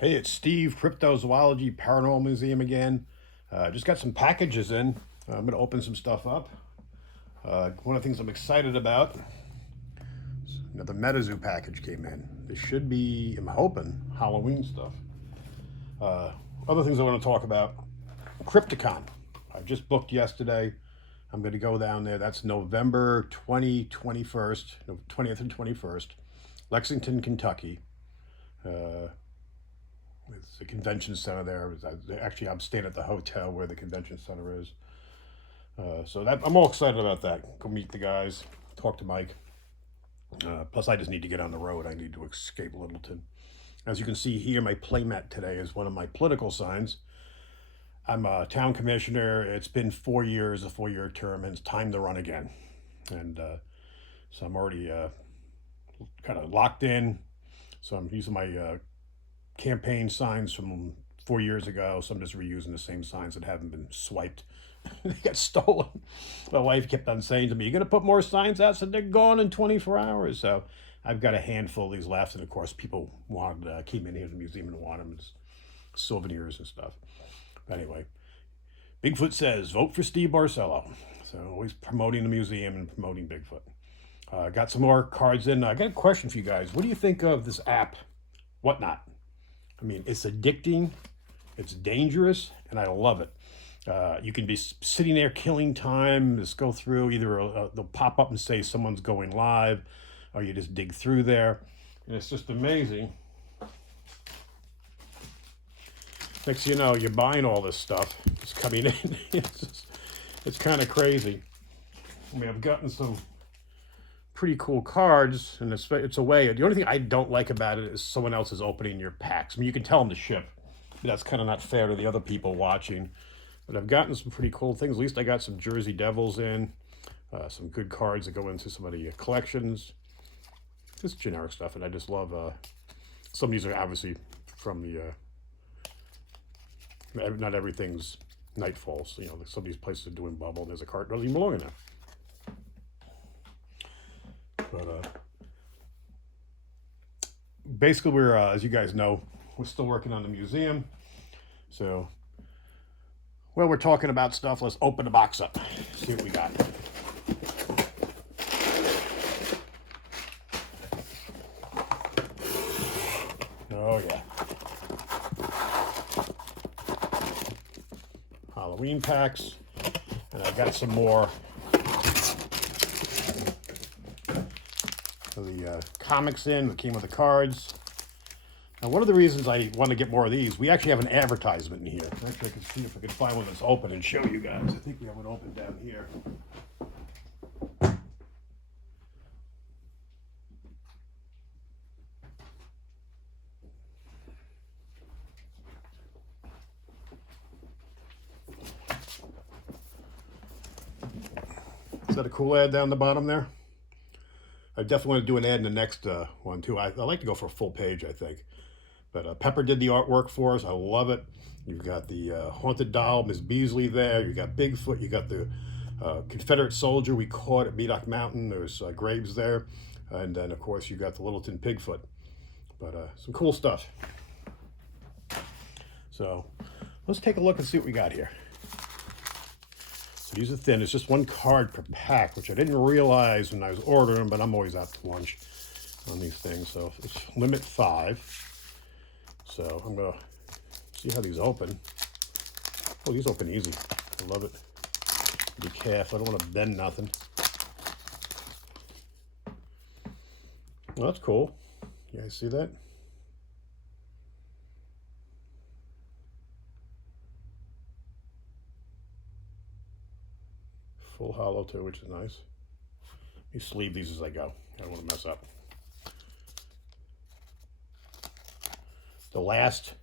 Hey, it's Steve, Cryptozoology, Paranormal Museum again. Just got some packages in. I'm going to open some stuff up. One of the things I'm excited about, the MetaZoo package came in. This should be, I'm hoping, Halloween stuff. Uh, Other things I want to talk about, Crypticon. I just booked yesterday. I'm going to go down there. That's November 20th and 21st, Lexington, Kentucky. Uh, It's the convention center there. Actually, I'm staying at the hotel where the convention center is. So that I'm all excited about that. Go meet the guys, talk to Mike. Plus, I just need to get on the road. I need to escape Littleton. As you can see here, my playmat today is one of my political signs. I'm a town commissioner. It's been 4 years, a 4-year term, and it's time to run again. And so I'm already kind of locked in. So I'm using my campaign signs from 4 years ago. So I'm just reusing the same signs that haven't been swiped. They got stolen. My wife kept on saying to me, "You're going to put more signs out?" I said, "They're gone in 24 hours. So I've got a handful of these left. And of course, people came in here to the museum and wanted them as souvenirs and stuff. But anyway, Bigfoot says, vote for Steve Barcelo. So always promoting the museum and promoting Bigfoot. Got some more cards in. I got a question for you guys. What do you think of this app, Whatnot? I mean, it's addicting, it's dangerous, and I love it. You can be sitting there killing time, just go through, either they'll pop up and say someone's going live, or you just dig through there. And it's just amazing. Next thing you know, you're buying all this stuff. It's coming in. It's kind of crazy. I mean, I've gotten some pretty cool cards, and it's a way. The only thing I don't like about it is someone else is opening your packs. I mean, you can tell them to ship, but that's kind of not fair to the other people watching. But I've gotten some pretty cool things. At least I got some Jersey Devils in, some good cards that go into some of the collections. Just generic stuff, and I just love. Some of these are obviously from the. Not everything's Nightfalls. You know, some of these places are doing bubble. There's a card that doesn't even belong in there. But basically, we're as you guys know, we're still working on the museum. So, well, we're talking about stuff. Let's open the box up. See what we got. Oh yeah. Halloween packs. And I got some more of the comics in that came with the cards. Now, one of the reasons I want to get more of these, we actually have an advertisement in here. Actually, I can see if I can find one that's open and show you guys. I think we have one open down here. Is that a cool ad down the bottom there? I definitely want to do an ad in the next one too. I like to go for a full page, I think. But Pepper did the artwork for us. I love it. You've got the haunted doll, Miss Beasley there. You got Bigfoot. You got the Confederate soldier we caught at Medoc Mountain. There's graves there. And then, of course, you got the Littleton Bigfoot. But some cool stuff. So let's take a look and see what we got here. So these are thin. It's just one card per pack, which I didn't realize when I was ordering, but I'm always out to lunch on these things. So it's limit 5. So I'm going to see how these open. Oh, these open easy. I love it. Be careful. I don't want to bend nothing. Well, that's cool. You guys see that? Full hollow too, which is nice. Let me sleeve these as I go. I don't want to mess up. The last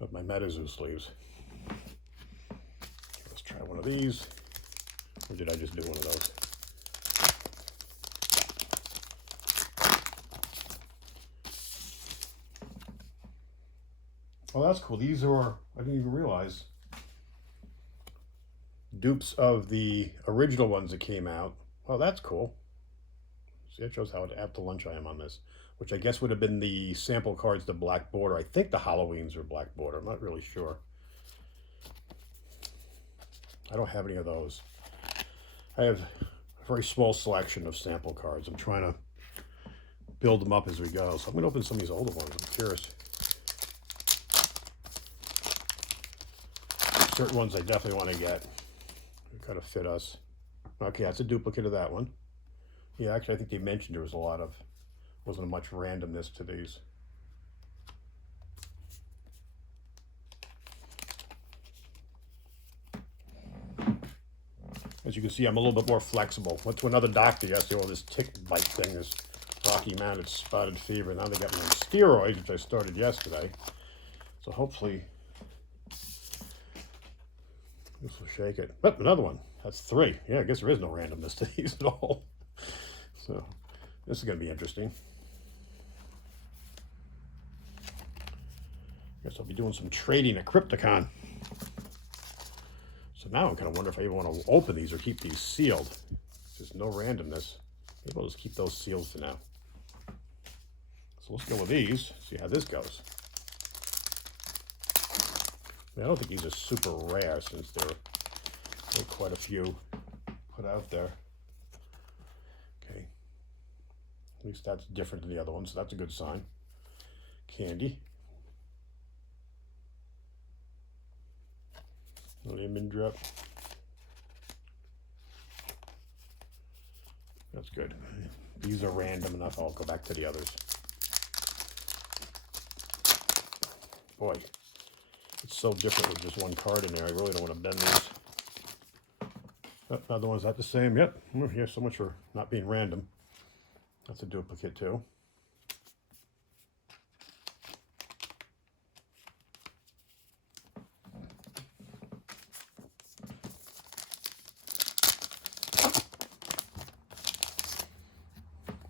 of my MetaZoo sleeves. Let's try one of these. Or did I just do one of those? Oh, that's cool. These are, I didn't even realize, dupes of the original ones that came out. Well, that's cool. See, that shows how apt to lunch I am on this. which I guess would have been the sample cards, the black border. I think the Halloweens are black border. I'm not really sure. I don't have any of those. I have a very small selection of sample cards. I'm trying to build them up as we go. So I'm going to open some of these older ones. I'm curious. Certain ones I definitely want to get. They kind of fit us. Okay, that's a duplicate of that one. Yeah, actually, I think they mentioned there was wasn't much randomness to these. As you can see, I'm a little bit more flexible. Went to another doctor yesterday, all this tick bite thing, this Rocky Mountain spotted fever. Now they got me on steroids, which I started yesterday. So hopefully this will shake it. Oh, another one. That's 3. Yeah, I guess there is no randomness to these at all. So this is going to be interesting. Guess I'll be doing some trading at CryptoCon. So now I'm kind of wondering if I even want to open these or keep these sealed. There's no randomness. Maybe I'll just keep those sealed for now. So let's go with these, see how this goes. I don't think these are super rare since there are quite a few put out there. Okay. At least that's different than the other ones, so that's a good sign. Candy. Lemon drop. That's good. These are random enough. I'll go back to the others. Boy, it's so different with just one card in there. I really don't want to bend these. Oh, another one's not the same. Yep. Yeah, so much for not being random. That's a duplicate too.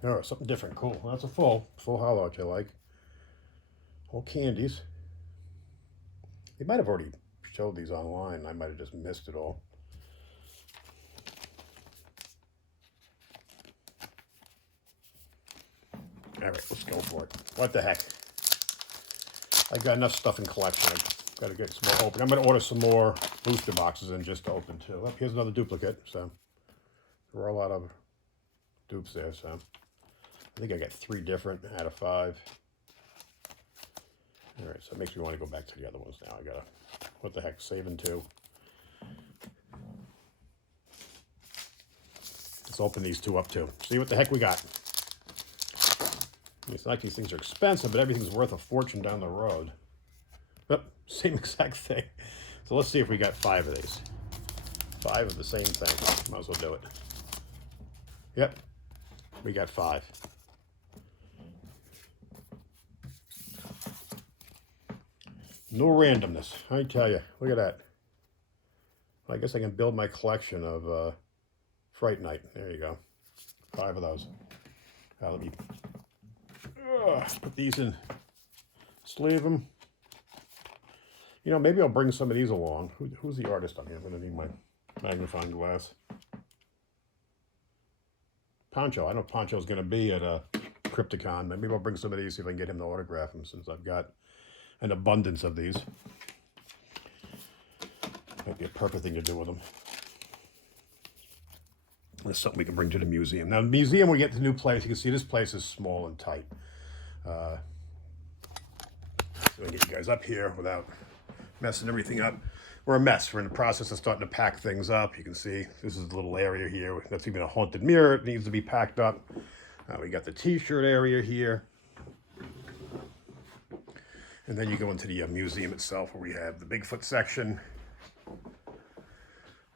Oh, something different. Cool. Well, that's a full hollow, which I like. All candies. They might have already showed these online. I might have just missed it all. All right, let's go for it. What the heck? I got enough stuff in collection. I got to get some more open. I'm going to order some more booster boxes and just open too. Oh, here's another duplicate. So there are a lot of dupes there. So I think I got 3 different out of 5. All right, so it makes me want to go back to the other ones now. I gotta, what the heck, saving 2. Let's open these 2 up too. See what the heck we got. It's not like these things are expensive, but everything's worth a fortune down the road. Yep, same exact thing. So let's see if we got 5 of these. 5 of the same thing. Might as well do it. Yep, we got 5. No randomness, I tell you. Look at that. I guess I can build my collection of Fright Night. There you go. 5 of those. Let me put these in. Sleeve them. You know, maybe I'll bring some of these along. Who's the artist on here? I'm going to need my magnifying glass. Poncho. I know Poncho's going to be at CryptoCon. Maybe I'll bring some of these, see if I can get him to autograph them, since I've got an abundance of these. Might be a perfect thing to do with them. That's something we can bring to the museum. Now, the museum, when we get to the new place, you can see this place is small and tight. So I can get you guys up here without messing everything up. We're a mess. We're in the process of starting to pack things up. You can see this is a little area here. That's even a haunted mirror. It needs to be packed up. We got the t-shirt area here. And then you go into the museum itself, where we have the Bigfoot section.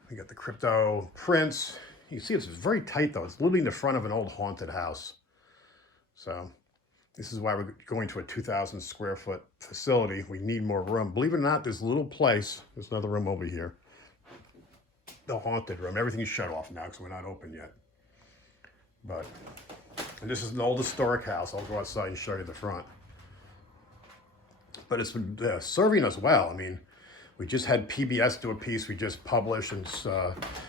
We got the crypto prints. You can see it's very tight though. It's literally in the front of an old haunted house. So this is why we're going to a 2,000 square foot facility. We need more room. Believe it or not, this little place, there's another room over here. The haunted room. Everything's shut off now because we're not open yet. But, and this is an old historic house. I'll go outside and show you the front. But it's been serving us well. I mean, we just had PBS do a piece we just published, and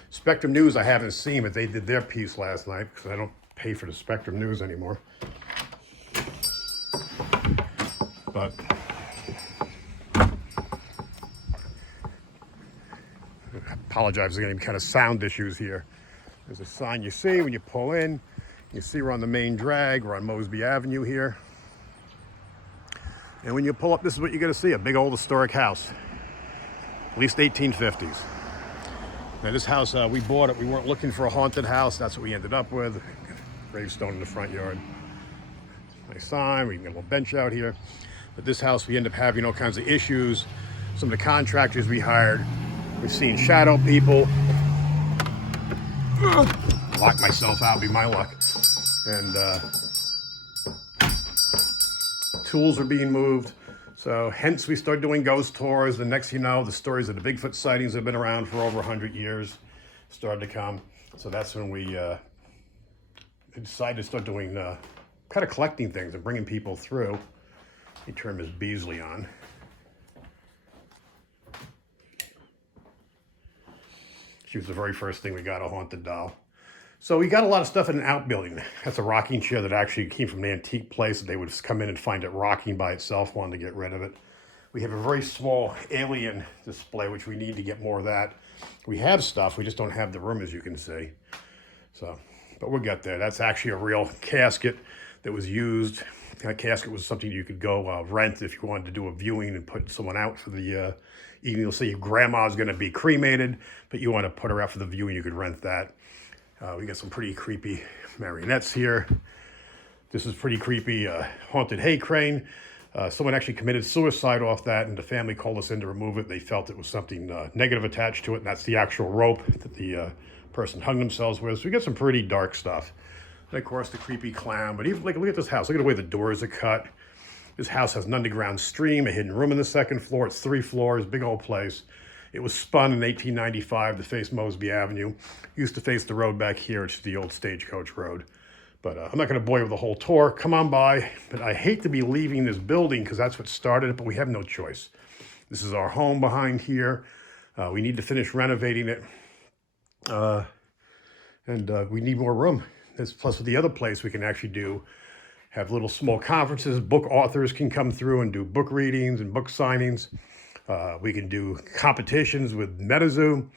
Spectrum News I haven't seen, but they did their piece last night because I don't pay for the Spectrum News anymore. But I apologize, there's going to be kind of sound issues here. There's a sign you see when you pull in. You see we're on the main drag. We're on Mosby Avenue here. And when you pull up, this is what you're going to see, a big old historic house. At least 1850s. Now this house, we bought it. We weren't looking for a haunted house. That's what we ended up with. Gravestone in the front yard. Nice sign. We can get a little bench out here. But this house, we end up having all kinds of issues. Some of the contractors we hired, we've seen shadow people. Lock myself out, be my luck. And tools are being moved. So hence we start doing ghost tours. The next you know, the stories of the Bigfoot sightings have been around for over 100 years, started to come. So that's when we decided to start doing kind of collecting things and bringing people through. He turned his Beasley on. She was the very first thing we got, a haunted doll. So we got a lot of stuff in an outbuilding. That's a rocking chair that actually came from an antique place. They would just come in and find it rocking by itself, wanted to get rid of it. We have a very small alien display, which we need to get more of that. We have stuff, we just don't have the room, as you can see. So, but we'll get there. That's actually a real casket that was used. That casket was something you could go rent if you wanted to do a viewing and put someone out for the evening. You'll see your grandma's going to be cremated, but you want to put her out for the viewing, you could rent that. We got some pretty creepy marionettes here. This is pretty creepy haunted hay crane. Someone actually committed suicide off that, and the family called us in to remove it. They felt it was something negative attached to it, and that's the actual rope that the person hung themselves with. So we got some pretty dark stuff. And of course, the creepy clown. But even, like, look at this house. Look at the way the doors are cut. This house has an underground stream, a hidden room in the second floor. It's 3 floors, big old place. It was spun in 1895 to face Mosby Avenue. Used to face the road back here, which is the old Stagecoach Road. But I'm not going to bore you with the whole tour. Come on by. But I hate to be leaving this building because that's what started it, but we have no choice. This is our home behind here. We need to finish renovating it. We need more room. Plus with the other place we can actually have little small conferences. Book authors can come through and do book readings and book signings. We can do competitions with MetaZoo.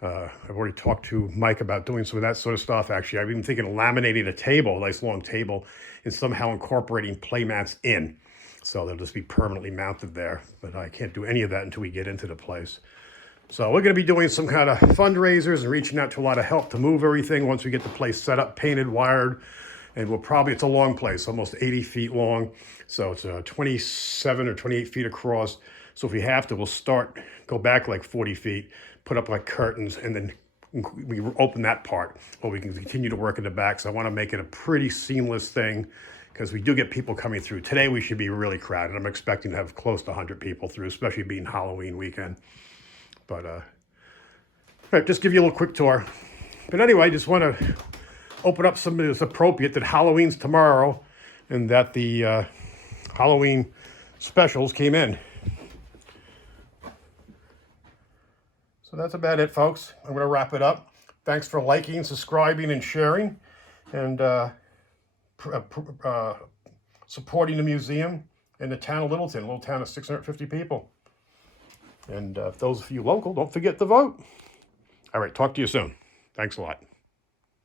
I've already talked to Mike about doing some of that sort of stuff. Actually, I've been thinking of laminating a table, a nice long table, and somehow incorporating playmats in. So they'll just be permanently mounted there. But I can't do any of that until we get into the place. So we're going to be doing some kind of fundraisers and reaching out to a lot of help to move everything once we get the place set up, painted, wired. And it's a long place, almost 80 feet long. So it's 27 or 28 feet across. So if we have to, we'll go back like 40 feet, put up like curtains, and then we open that part where we can continue to work in the back. So I want to make it a pretty seamless thing because we do get people coming through. Today we should be really crowded. I'm expecting to have close to 100 people through, especially being Halloween weekend. But right, just give you a little quick tour. But anyway, I just want to open up something that's appropriate, that Halloween's tomorrow and that the Halloween specials came in. So that's about it, folks. I'm going to wrap it up. Thanks for liking, subscribing, and sharing, and supporting the museum and the town of Littleton, a little town of 650 people. And those of you local, don't forget to vote. All right, talk to you soon. Thanks a lot.